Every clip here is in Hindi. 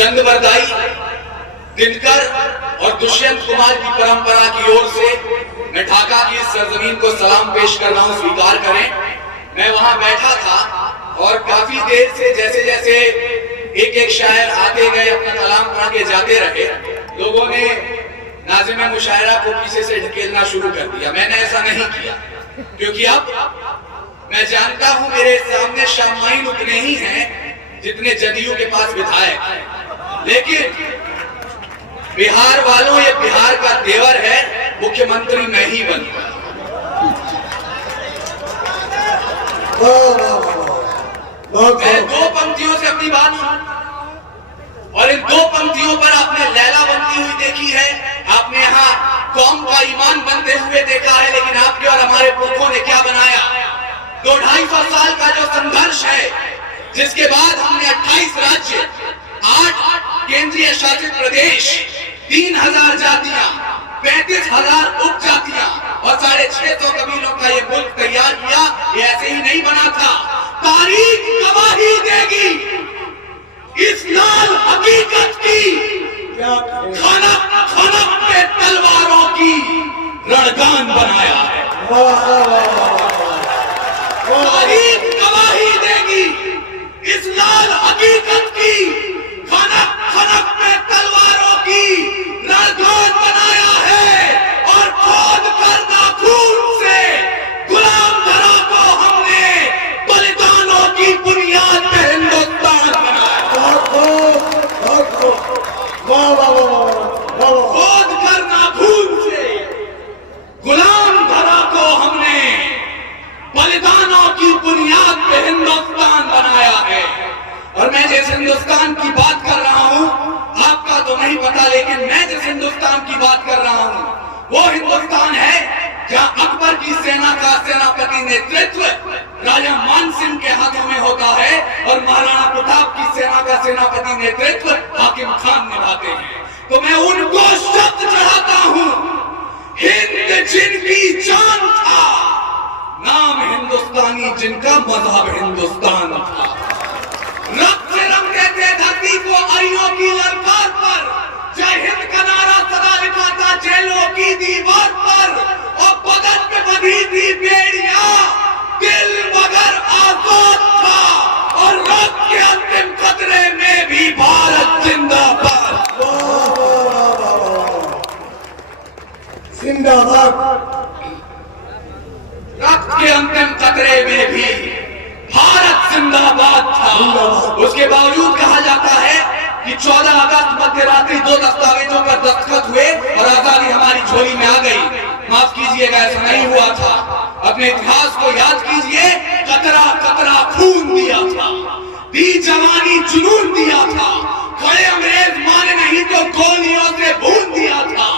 चंदवरदाई, दिनकर और दुष्यंत कुमार की परंपरा की ओर से मैं ढाका की सरजमीन को सलाम पेश कर रहा हूं, स्वीकार करें। मैं वहां बैठा था और काफी देर से जैसे जैसे एक एक शायर आते गए, अपना कलाम पढ़ा के जाते रहे, लोगों ने नाज़िम मुशायरा को पीछे से ढकेलना शुरू कर दिया। मैंने ऐसा नहीं किया, क्योंकि अब मैं जानता हूं मेरे सामने शामाइन उतने ही हैं जितने जदयू के पास विधायक हैं। लेकिन बिहार वालों, ये बिहार का तेवर है, मुख्यमंत्री मैं ही बनूंगा। मैं दो पंक्तियों से अपनी बात और इन दो पंक्तियों पर आपने लैला बनती हुई देखी है, आपने यहाँ कौम का ईमान बनते हुए देखा है, लेकिन आपके और हमारे पुरखों ने क्या बनाया? 200-250 साल का जो संघर्ष है, जिसके बाद हमने 28 राज्य, 8 केंद्रीय शासित प्रदेश, 3000 जातियां, 35,000 उपजातियां और 650 कबीलों का ये मुल्क तैयार किया। ये ऐसे ही नहीं बना था। तारीख गवाही देगी इस लाल हकीकत की, खाना खाना पे तलवारों की रणगान बनाया है। तारीख गवाही देगी इस लाल हकीकत की, खाना खाना पे तलवारों की रणगान बनाया है। और खोद कर नाखून से गुलाम धरा को हमने बलिदानों की बुनियाद पे हिंदुस्तान बनाया। खोद कर नाखून से गुलाम धरा को हमने बलिदानों की बुनियाद पे हिंदुस्तान बनाया है। और मैं जिस हिंदुस्तान की बात कर रहा हूं, आपका तो नहीं पता, लेकिन मैं जिस हिंदुस्तान की बात कर रहा हूं वो हिंदुस्तान है जहां अकबर की सेना का सेनापति नेतृत्व राजा मान सिंह के हाथों में होता है और महाराणा प्रताप की सेना का सेनापति नेतृत्व हाकिम खान निभाते हैं। तो मैं उनको शब्द चढ़ाता हूं, हिंद जिनकी जान था, नाम हिंदुस्तानी जिनका मजहब हिंदुस्तान था। रक्त से रंगते थे धरती को अरियों की ललकार पर, जय हिंद का नारा सदा लिखा था जेलों की दीवार पर, और बदन पे बंधी थी बेड़ियां, दिल मगर आजाद था, और रक्त के अंतिम खतरे में भी भारत जिंदाबाद जिंदाबाद। रक्त के अंतिम खतरे में भी भारत जिंदाबाद था। उसके बावजूद कहा जाता है कि 14 अगस्त मध्य रात्रि 2 दस्तावेजों पर दस्तखत हुए और आजादी हमारी झोली में आ गई। माफ कीजिएगा, ऐसा नहीं हुआ था। अपने इतिहास को याद कीजिए, कतरा कतरा खून दिया था, दी जवानी जुनून दिया था, खड़े अंग्रेज माने नहीं तो गोलियों से भून दिया था।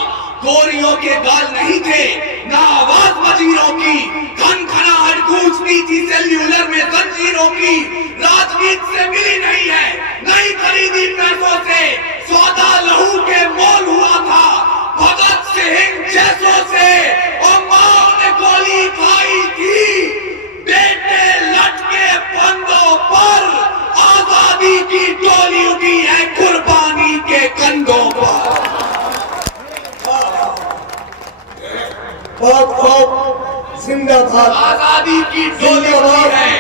गोरियों के गाल नहीं थे ना आवाज वजीरों की, खनखनाहट गूंजती थी सेल्यूलर में जंजीरों की। राजनीति से मिली नहीं है, नहीं खरीदी पैसों से, सौदा लहू के मोल हुआ था भगत सिंह जैसों से। और मां ने गोली खाई थी, बेटे लटके फंदों पर, आजादी की टोली उठी है कुर्बानी के कंधों पर। जिंदाबाद। आजादी की टोली उठी है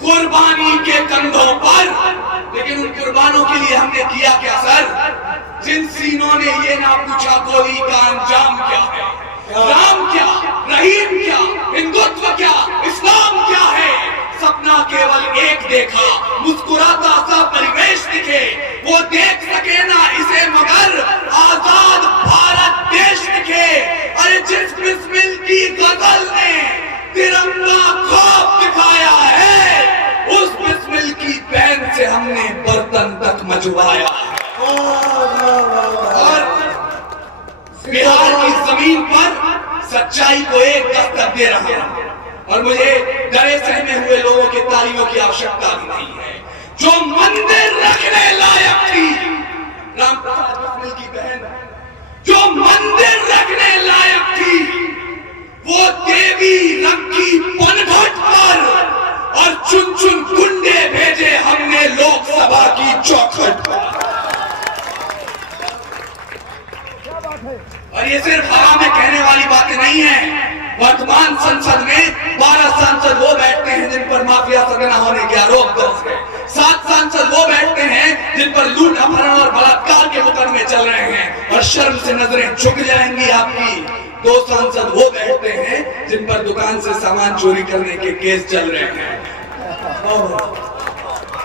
कुर्बानी के कंधों पर। लेकिन उन कुर्बानों के लिए हमने किया क्या सर? जिन सीनों ने ये ना पूछा गोली का अंजाम क्या है, राम क्या, रहीम क्या, हिंदुत्व क्या, इस्लाम क्या है, सपना केवल एक देखा, मुस्कुराता सा परिवेश दिखे, वो देख सके ना इसे मगर आजाद भारत देश दिखे। अरे जिस बिस्मिल की गजल ने तिरंगा खौफ दिखाया है, उस बिस्मिल की बहन से हमने बर्तन तक मचवाया है। और बिहार की जमीन पर सच्चाई को एक दस्तक दे रहा हूं, और मुझे डरे सहमे हुए लोगों की तालियों की आवश्यकता भी नहीं है। जो मंदिर रखने लायक थी, राम प्रसाद बिस्मिल की बहन, जो मंदिर रखने लायक थी, वो देवी रंग की पनघट पर, और चुन चुन गुंडे भेजे हमने लोकसभा की चौखट पर। ये सिर्फ हवा में कहने वाली बातें नहीं है। वर्तमान संसद में 12 सांसद वो बैठते हैं जिन पर माफिया सदना होने के आरोप दर्ज है। 7 सांसद वो बैठते हैं जिन पर लूट, अपहरण और बलात्कार के मुकदमे चल रहे हैं और शर्म से नजरें झुक जाएंगी आपकी। 2 सांसद वो बैठते हैं जिन पर दुकान से सामान चोरी करने के केस चल रहे हैं।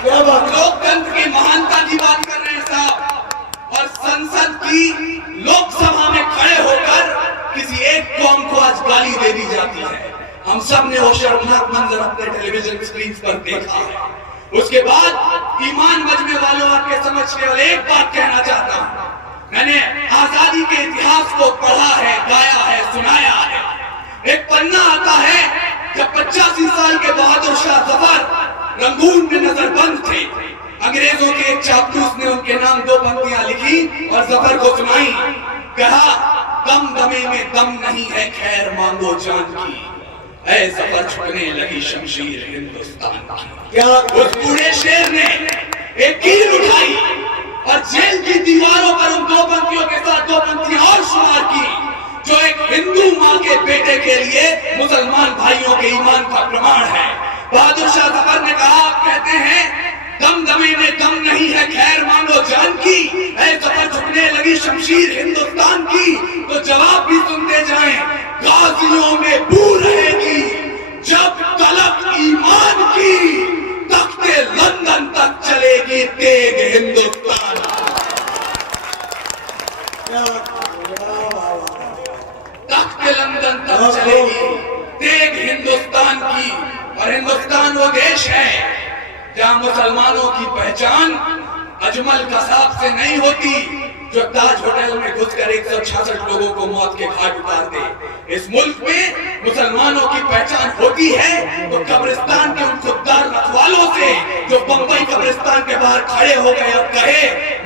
क्या बात, लोकतंत्र की महानता की बात कर रहे हैं साहब, और संसद की लोकसभा में खड़े होकर किसी एक कौम को आज गाली दे दी जाती है। हम सब ने वो शर्मनाक मंजर अपने टेलीविजन स्क्रीन पर देखा है। उसके बाद ईमान मजमे वालों, आपके समझ केवल एक बात कहना चाहता हूं। मैंने आजादी के इतिहास को पढ़ा है, गाया है, सुनाया है। एक पन्ना आता है जब 85 साल के बहादुर शाह जफर रंगून में नजरबंद थे। अंग्रेजों के एक चापलूस ने उनके नाम 2 पंक्तियां लिखी और जफर को सुनाई। कहा, दम दमे में दम नहीं है, खैर मांगो जान की। ऐ जफर छुटने लगी शमशीर हिंदुस्तान की। क्या उस बूढ़े शेर ने एक कील उठाई और जेल की दीवारों पर उन 2 पंक्तियों के साथ 2 पंक्तियां और शुमार की, जो एक हिंदू मां के बेटे के लिए मुसलमान भाइयों के ईमान का प्रमाण है। बहादुर शाह जफर ने कहा, आप कहते हैं दम दमे में दम नहीं है, खैर मांगो जान की। ऐ जफर झुकने लगी शमशीर हिंदुस्तान की। तो जवाब भी सुनते जाएं, गाजियों में बू रहेगी जब तलक ईमान की, तख्ते लंदन तक चलेगी तेग हिंदुस्तान। तख्ते लंदन तक चलेगी तेग हिंदुस्तान की। और हिंदुस्तान वो देश है जहां मुसलमानों की पहचान अजमल कसाब से नहीं होती, जो ताज होटल में घुसकर 166 लोगों को मौत के घाट उतार दे। इस मुल्क में मुसलमानों की पहचान होती है तो कब्रिस्तान के उन खुददार रखवालों से, जो बंबई कब्रिस्तान के बाहर खड़े हो गए और कहे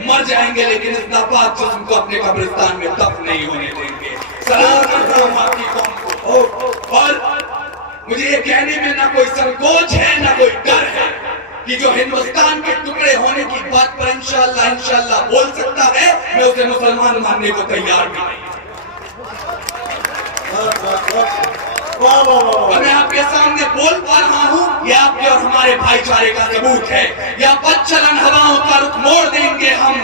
मर जाएंगे लेकिन इस नापाक जिस्म को अपने कब्रिस्तान में दफन नहीं होने देंगे। सलाम करता हूं आपकी कौम को। और मुझे ये कहने में ना कोई संकोच है ना कोई डर है कि जो हिंदुस्तान के टुकड़े होने की बात पर इंशाअल्लाह बोल सकता है, मैं उसे मुसलमान मानने को तैयार भी नहीं। और मैं आपके सामने बोल पा रहा हूँ, यह आपके और हमारे भाईचारे का सबूत है। या बदचलन हवाओं का रुख मोड़ देंगे हम,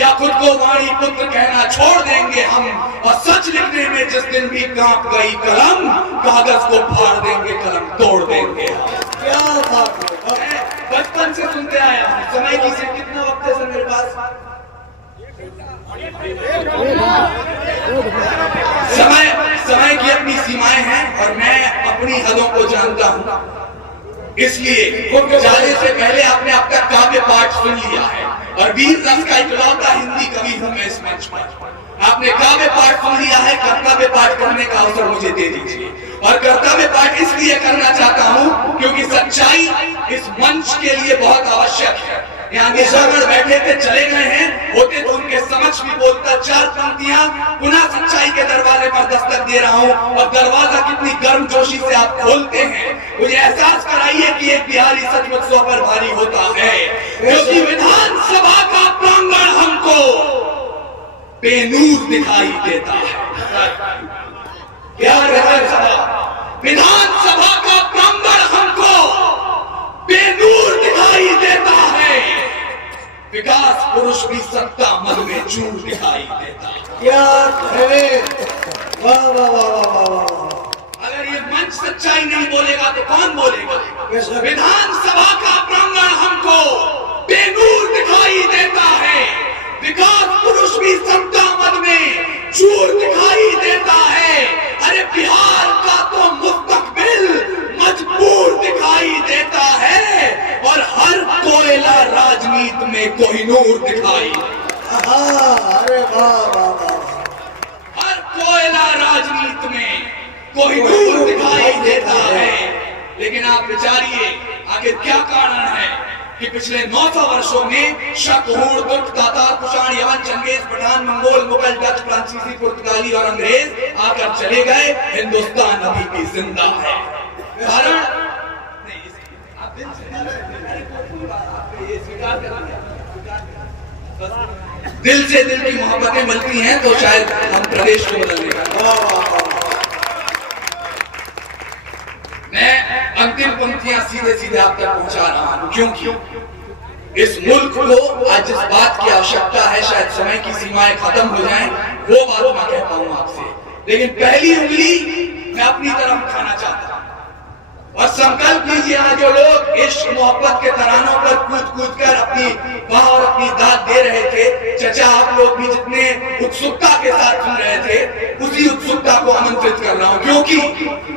या खुद को वाणी पुत्र कहना छोड़ देंगे हम, और सच लिखने में जिस दिन भी कांप गई कलम, कागज को फाड़ देंगे, कलम तोड़ देंगे। क्या बात है, बचपन से सुनते आया हूं। समय की से कितना वक्त है सर मेरे पास? समय की अपनी सीमाएं हैं और मैं अपनी हदों को जानता हूं। इसलिए जाने से पहले आपने अब तक काव्य पाठ सुन लिया है और वीर रस का इकलौता हिंदी कवि हूं मैं इस मंच पर। आपने काव्य पाठ सुन लिया है, कर्तव्य पाठ करने का अवसर मुझे दे दीजिए। और कर्तव्य पाठ इसलिए करना चाहता हूं क्योंकि सच्चाई इस मंच के लिए बहुत आवश्यक है। यहाँ निशागढ़ बैठे थे, चले गए हैं, होते तो उनके समक्ष भी बोलता। 4 पंक्तियां पुनः सच्चाई के दरवाजे पर दस्तक दे रहा हूँ, और दरवाजा कितनी गर्मजोशी से आप खोलते हैं मुझे एहसास कराइए कि एक बिहारी सचमुच सौ पर भारी होता है, क्योंकि विधानसभा का प्रांगण हमको बेनूर दिखाई देता है। क्या विधानसभा का प्रांगण हमको बेनूर दिखाई देता है। विकास पुरुष भी सत्ता मद में चूर दिखाई देता है। क्या है, वाह वाह वाह वाह। अगर ये मंच सच्चाई नहीं बोलेगा तो कौन बोलेगा? विधानसभा का प्रांगण हमको बेनूर दिखाई देता है। विकास पुरुष भी सत्ता मद में चूर दिखाई देता है। अरे बिहार का तो मुस्तकबिल मजबूर दिखाई देता है, और हर कोयला राजनीति में कोहिनूर दिखाई। अरे वाह वाह वाह। हर कोयला राजनीति में कोहिनूर दिखाई देता है। लेकिन आप विचारिए आखिर क्या कारण है कि पिछले 900 वर्षों में शक, हूण, तुर्क, तातार, कुषाण, यवन, चंगेज, पठान, मंगोल, मुगल, डच, फ्रांसीसी, पुर्तगाली और अंग्रेज आकर चले गए, हिंदुस्तान अभी भी जिंदा है। कारण आप दिल से दिल की मोहब्बतें मिलती हैं तो शायद हम प्रदेश को बदल देगा। मैं अंतिम पंक्तियां सीधे सीधे आप तक पहुंचा रहा हूं, क्योंकि इस मुल्क को आज जिस बात की आवश्यकता है, शायद समय की सीमाएं खत्म हो जाएं, वो बात मैं कह पाऊं आपसे, लेकिन पहली उंगली मैं अपनी तरफ उठाना चाहता हूं। और संकल्प लीजिए, आज जो लोग इश्क मोहब्बत के तरानों पर कूद कूद कर अपनी वाह और अपनी दाद दे रहे थे, चचा आप लोग भी जितने उत्सुकता के साथ सुन रहे थे, उसी उत्सुकता को आमंत्रित कर रहा हूं, क्योंकि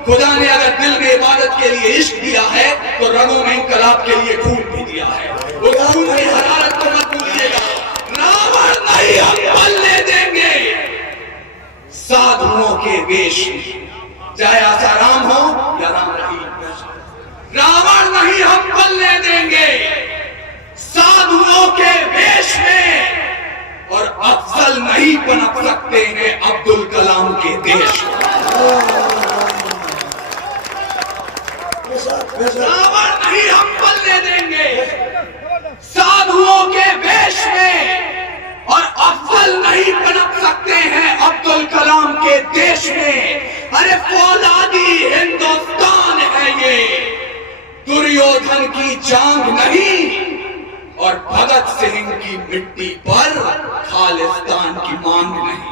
खुदा ने अगर दिल में इबादत के लिए इश्क दिया है तो रगों में इंकलाब के लिए खून भी दिया है। वो खून की हरारत को मत भूलिएगा। रावण नहीं हम पलने देंगे साधुओं के वेश में, चाहे आसाराम हो या राम रहीम। रावण नहीं हम पलने देंगे साधुओं के वेश में, और अफजल नहीं पनप सकते हैं अब्दुल कलाम के देश में। रावण नहीं हम पलने देंगे साधुओं के वेश में, और अफजल नहीं पनप सकते हैं अब्दुल कलाम के देश में। अरे फौलादी हिंदुस्तान है ये, दुर्योधन की जांग नहीं और भगत सिंह की मिट्टी पर खालिस्तान की मांग नहीं।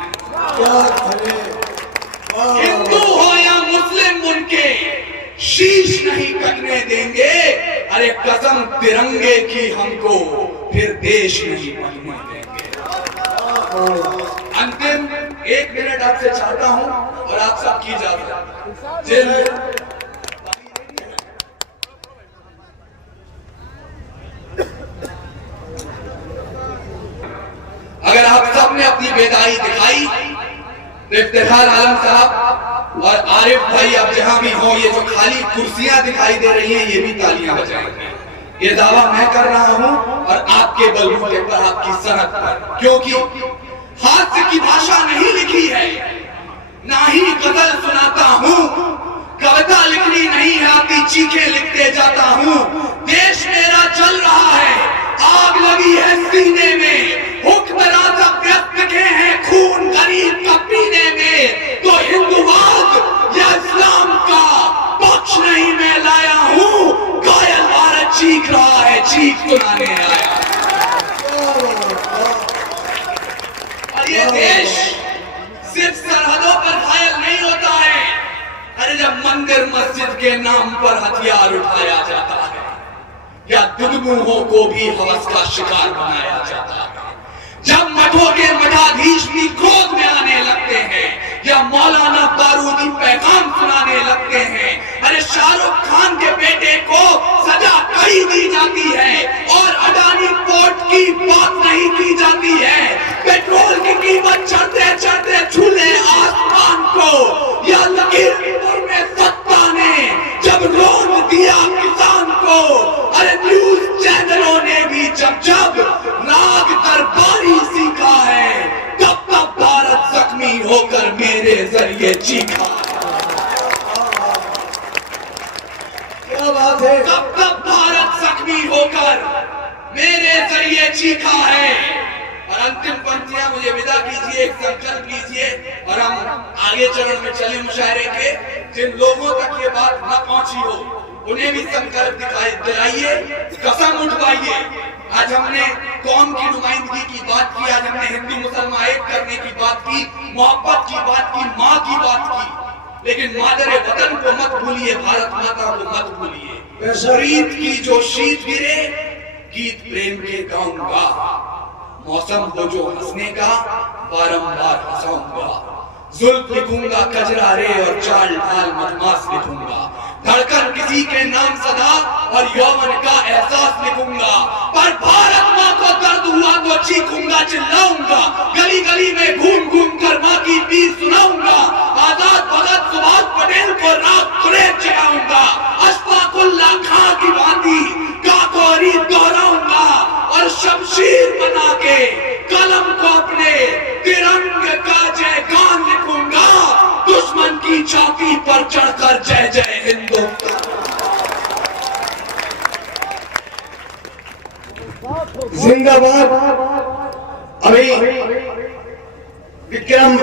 हिंदू हो या मुस्लिम, उनके शीश नहीं कटने देंगे। अरे कसम तिरंगे की हमको फिर देश नहीं बनने देंगे। अंतिम 1 मिनट आपसे चाहता हूं और आप सबकी इजाजत। अगर आप सब ने अपनी बेदाई दिखाई तो इफ्तिखार आलम साहब और आरिफ भाई आप जहां भी हो, ये जो खाली कुर्सियां दिखाई दे रही हैं ये भी तालियां बजाएंगे। ये दावा मैं कर रहा हूं और आपके बलबूते पर, आपकी सनद पर, क्योंकि हास्य की भाषा नहीं लिखी है, ना ही गजल सुनाता हूं, कविता लिखनी नहीं आती, चीखें लिखते जाता हूं। देश मेरा चल रहा है, आग लगी है सीने में, हुक्मराजा व्यक्त के हैं खून गरीब का पीने में, तो हिंदुवाद या इस्लाम का पक्ष नहीं मैं लाया हूं, घायल भारत चीख रहा है, चीख सुनाने आया। और ये देश सिर्फ सरहदों पर घायल नहीं होता है। अरे जब मंदिर मस्जिद के नाम पर हथियार उठाया जाता है, या दुर्मुहों को भी हवस का शिकार बनाया जाता है, जब मठों के मठाधीश भी क्रोध में आने लगते हैं, या मौलाना बारूदी पैगाम सुनाने लगते हैं, अरे शाहरुख खान के बेटे को सजा कही दी जाती है और अडानी पोर्ट की बात नहीं की जाती है, पेट्रोल की कीमत चढ़ते चढ़ते छूले आसमान को, या लखीमपुर में सत्ता ने जब रोक दिया किसान को, अरे न्यूज चैनलों ने भी जब जब राग दरबारी सीखा है, तब तब भारत जख्मी होकर मेरे जरिए चीखा। क्या बात है। तब तब भारत जख्मी होकर मेरे जरिए चीखा है। और अंतिम पंक्तियां मुझे विदा कीजिए, एक संकल्प लीजिए और हम आगे चरण में चले मुशायरे के। जिन लोगों तक ये बात न पहुंची हो उन्हें भी संकल्प दिलाइए, कसम उठवाइए। आज हमने कौम की नुमाइंदगी की बात की, आज हमने हिंदू मुसलमान एक करने की बात की, मोहब्बत की बात की, माँ की बात की, लेकिन मादरे वतन को मत भूलिए, भारत माता को मत भूलिए। रीत की जो शीत गिरे, गीत प्रेम के गाऊंगा, मौसम हो जो हंसने का, बारंबार हंसाऊंगा, जुल्फ लिखूंगा कजरा रे और चाल ढाल मदमास लिखूंगा, धड़कन किसी के नाम सदा और यौवन का एहसास लिखूंगा, पर भारत माँ को दर्द हुआ तो चीखूंगा चिल्लाऊंगा, गली गली में घूम घूम कर माँ की पीर सुनाऊंगा, आजाद भगत सुभाष पटेल को रात तुरेब जगाऊंगा, अशफाकुल्लाह खां की बांधी काकोरी दोहराऊंगा, और शमशीर बना के कलम को अपने तिरंगे का जयगान लिखूंगा, दुश्मन की चौकी पर चढ़कर जय जय हिंदुस्तान। जिंदाबाद। अभी विक्रम